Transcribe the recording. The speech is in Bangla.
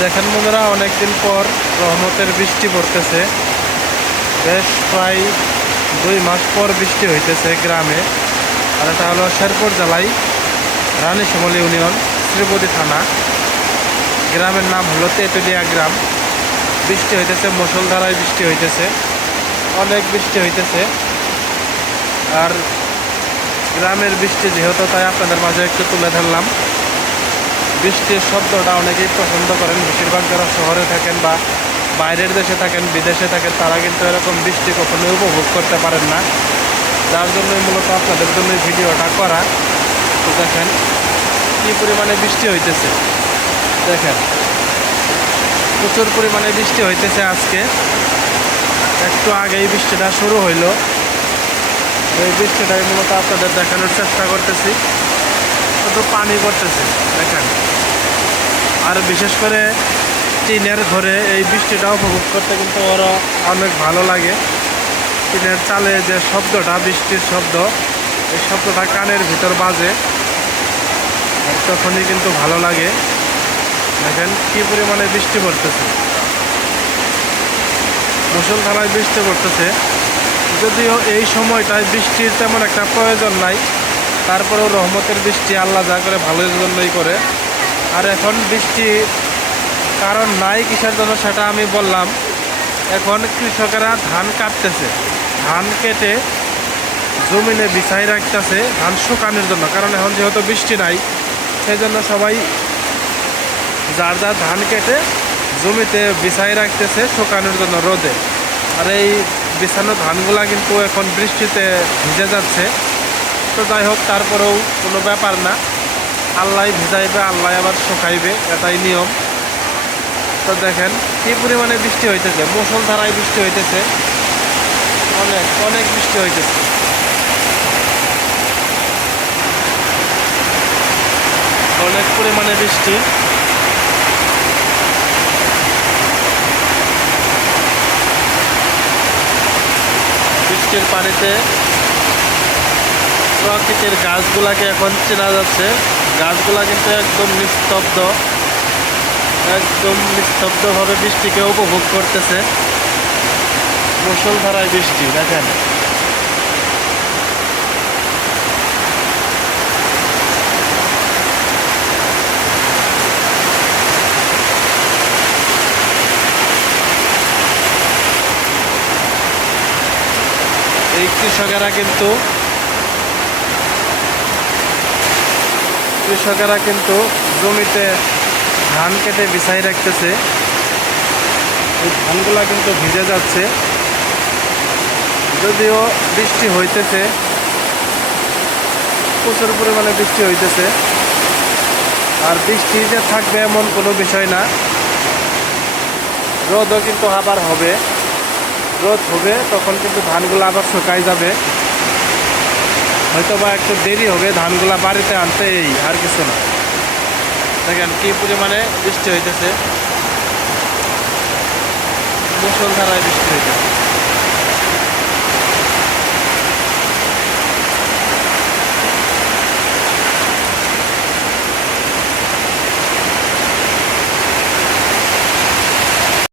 দেখেন বন্ধুরা, অনেকদিন পর রহমতের বৃষ্টি পড়তেছে। বেশ প্রায় দুই মাস পর বৃষ্টি হইতেছে গ্রামে। আর এটা হলো শেরপুর জেলায় রানী শিমল ইউনিয়ন, শ্রীপতি থানা। গ্রামের নাম হলো তেতুলিয়া গ্রাম। বৃষ্টি হইতেছে মুসলধারায় বৃষ্টি হইতেছে, অনেক বৃষ্টি হইতেছে। আর গ্রামের বৃষ্টি যেহেতু, তাই আপনাদের মাঝে একটু তুলে ধরলাম। বৃষ্টির শব্দটা অনেকেই পছন্দ করেন। বেশিরভাগ যারা শহরে থাকেন বা বাইরের দেশে থাকেন, বিদেশে থাকেন, তারা কিন্তু এরকম বৃষ্টি কখনোই উপভোগ করতে পারেন না। যার জন্যই মূলত আপনাদের জন্য ভিডিওটা করা। তো দেখেন, কী পরিমাণে বৃষ্টি হইতেছে। দেখেন, প্রচুর পরিমাণে বৃষ্টি হইতেছে আজকে। একটু আগেই বৃষ্টিটা শুরু হইল। এই বৃষ্টিটাই মূলত আপনাদের দেখানোর চেষ্টা করতেছি। শুধু পানি পড়তেছে, দেখেন। আর বিশেষ করে টিনের ঘরে এই বৃষ্টিটা উপভোগ করতে কিন্তু ওরা অনেক ভালো লাগে। টিনের চালে যে শব্দটা, বৃষ্টির শব্দ, এই শব্দটা কানের ভিতর বাজে। তখনই কিন্তু ভালো লাগে। দেখেন কী পরিমাণে বৃষ্টি পড়তেছে। মুসলধারায় বৃষ্টি পড়তেছে। যদিও এই সময়টায় বৃষ্টির তেমন একটা প্রয়োজন নাই। তারপরেও রহমতের বৃষ্টি আল্লাহ যা করে ভালোর জন্যই করে। আর এখন বৃষ্টি কারণ নাই কিসের জন্য সেটা আমি বললাম। এখন কৃষকেরা ধান কাটতেছে। ধান কেটে জমিনে বিছাই রাখতেছে ধান শুকানোর জন্য। কারণ এখন যেহেতু বৃষ্টি নাই সেই জন্য সবাই যার যার ধান কেটে জমিতে বিছাই রাখতেছে শুকানোর জন্য রোদে। আর এই বিছানো ধানগুলা কিন্তু এখন বৃষ্টিতে ভিজে যাচ্ছে। তো যাই হোক, তারপরেও কোনো ব্যাপার না। আল্লাহ ভিজাইবে, আল্লাহ আবার শুকাইবে, এটাই নিয়ম। তো দেখেন, কি পরিমাণে বৃষ্টি হইতেছে? মুসলধারায় বৃষ্টি হইতেছে। অনেক অনেক বৃষ্টি হইতেছে। অনেক পরিমাণে বৃষ্টি। বৃষ্টির পানিতে প্রকৃতির গাছগুলাকে এখন চেনা যাচ্ছে। গাছগুলা কিন্তু একদম নিস্তব্ধ। একদম নিস্তব্ধভাবে বৃষ্টিকে উপভোগ করতেছে। মুসলধারায় বৃষ্টি, দেখেন। এই কৃষকেরা কিন্তু কৃষকেরা কিন্তু জমিতে ধান কেটে বিছাই রাখতেছে। এই ধানগুলা কিন্তু ভিজে যাচ্ছে। যদিও বৃষ্টি হইতেছে, প্রচুর পরিমাণে বৃষ্টি হইতেছে। আর বৃষ্টি যে থাকবে এমন কোনো বিষয় না। রোদও কিন্তু আবার হবে। রোদ হবে, তখন কিন্তু ধানগুলো আবার শুকাই যাবে। হয়তো বা একটু দেরি হবে, ধানগুলা বাড়িতে আনতে এই, আর কিছু না। দেখেন কি পরিমাণে বৃষ্টি হইতেছে। মুসলধারায় বৃষ্টি হইতেছে।